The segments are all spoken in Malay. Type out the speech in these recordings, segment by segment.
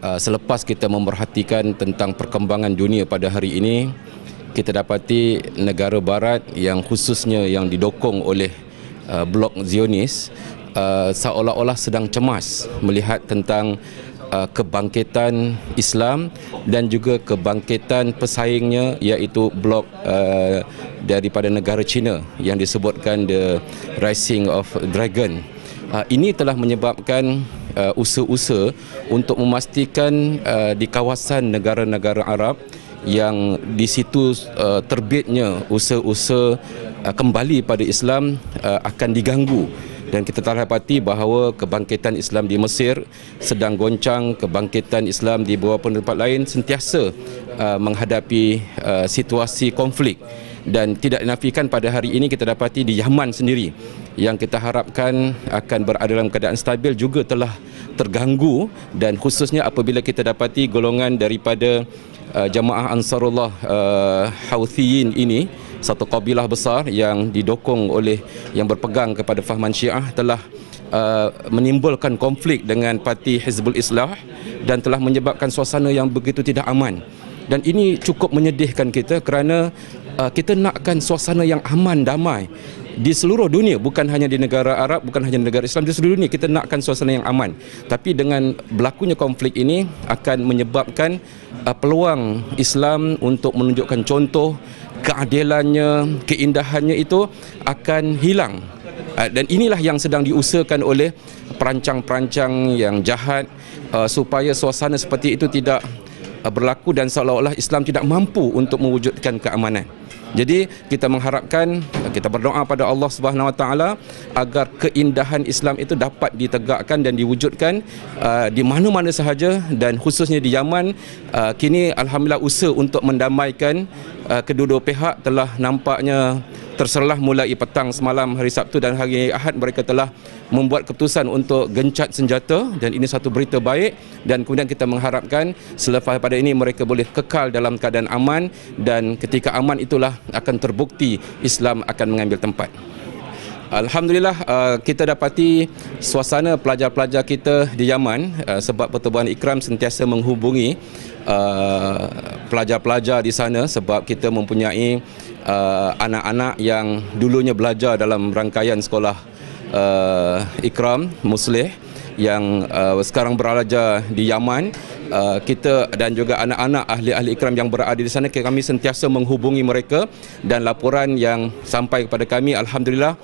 Selepas kita memerhatikan tentang perkembangan dunia pada hari ini, kita dapati negara barat yang khususnya yang didokong oleh blok Zionis seolah-olah sedang cemas melihat tentang kebangkitan Islam dan juga kebangkitan pesaingnya, iaitu blok daripada negara China yang disebutkan the Rising of Dragon. Ini telah menyebabkan usaha-usaha untuk memastikan di kawasan negara-negara Arab yang di situ terbitnya usaha-usaha kembali pada Islam akan diganggu. Dan kita telah dapati bahawa kebangkitan Islam di Mesir sedang goncang, kebangkitan Islam di beberapa tempat lain sentiasa menghadapi situasi konflik. Dan tidak dinafikan pada hari ini kita dapati di Yaman sendiri yang kita harapkan akan berada dalam keadaan stabil juga telah terganggu, dan khususnya apabila kita dapati golongan daripada Jamaah Ansarullah Houthiyyin ini, satu kabilah besar yang didokong oleh yang berpegang kepada fahaman Syiah, telah menimbulkan konflik dengan parti Hizbul Islah dan telah menyebabkan suasana yang begitu tidak aman. Dan ini cukup menyedihkan kita kerana kita nakkan suasana yang aman, damai di seluruh dunia, bukan hanya di negara Arab, bukan hanya di negara Islam, di seluruh dunia kita nakkan suasana yang aman. Tapi dengan berlakunya konflik ini akan menyebabkan peluang Islam untuk menunjukkan contoh keadilannya, keindahannya itu akan hilang. Dan inilah yang sedang diusahakan oleh perancang-perancang yang jahat supaya suasana seperti itu tidak berlaku dan seolah-olah Islam tidak mampu untuk mewujudkan keamanan. Jadi kita mengharapkan, kita berdoa pada Allah Subhanahu Wa Taala agar keindahan Islam itu dapat ditegakkan dan diwujudkan di mana-mana sahaja, dan khususnya di Yaman. Kini alhamdulillah usaha untuk mendamaikan kedua-dua pihak telah nampaknya terserlah mulai petang semalam hari Sabtu dan hari Ahad mereka telah membuat keputusan untuk gencat senjata, dan ini satu berita baik. Dan kemudian kita mengharapkan selepas pada ini mereka boleh kekal dalam keadaan aman, dan ketika aman itulah akan terbukti Islam akan mengambil tempat. Alhamdulillah kita dapati suasana pelajar-pelajar kita di Yaman, sebab Pertubuhan Ikram sentiasa menghubungi pelajar-pelajar di sana, sebab kita mempunyai anak-anak yang dulunya belajar dalam rangkaian sekolah Ikram Muslih yang sekarang belajar di Yaman. Kita dan juga anak-anak ahli-ahli Ikram yang berada di sana, kami sentiasa menghubungi mereka, dan laporan yang sampai kepada kami alhamdulillah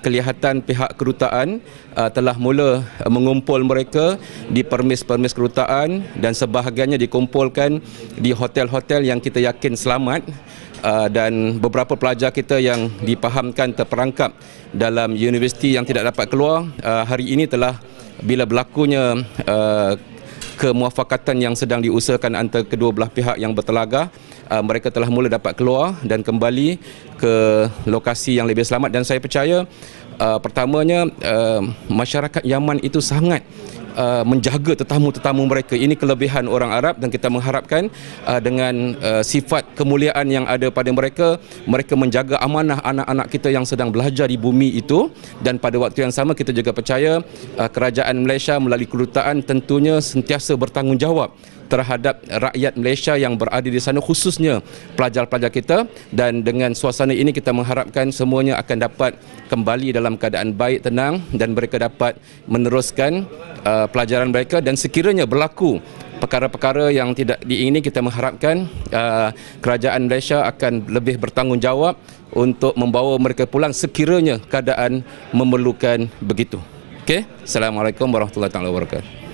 kelihatan pihak kedutaan telah mula mengumpul mereka di permis-permis kedutaan, dan sebahagiannya dikumpulkan di hotel-hotel yang kita yakin selamat. Dan beberapa pelajar kita yang dipahamkan terperangkap dalam universiti yang tidak dapat keluar, hari ini telah, bila berlakunya kemuafakatan yang sedang diusahakan antara kedua belah pihak yang bertelagah, mereka telah mula dapat keluar dan kembali ke lokasi yang lebih selamat. Dan saya percaya pertamanya masyarakat Yaman itu sangat menjaga tetamu-tetamu mereka. Ini kelebihan orang Arab, dan kita mengharapkan dengan sifat kemuliaan yang ada pada mereka, mereka menjaga amanah anak-anak kita yang sedang belajar di bumi itu. Dan pada waktu yang sama kita juga percaya kerajaan Malaysia melalui kedutaan tentunya sentiasa bertanggungjawab terhadap rakyat Malaysia yang berada di sana, khususnya pelajar-pelajar kita. Dan dengan suasana ini kita mengharapkan semuanya akan dapat kembali dalam keadaan baik, tenang, dan mereka dapat meneruskan pelajaran mereka. Dan sekiranya berlaku perkara-perkara yang tidak diingini, kita mengharapkan kerajaan Malaysia akan lebih bertanggungjawab untuk membawa mereka pulang sekiranya keadaan memerlukan begitu. Okey, Assalamualaikum warahmatullahi wabarakatuh.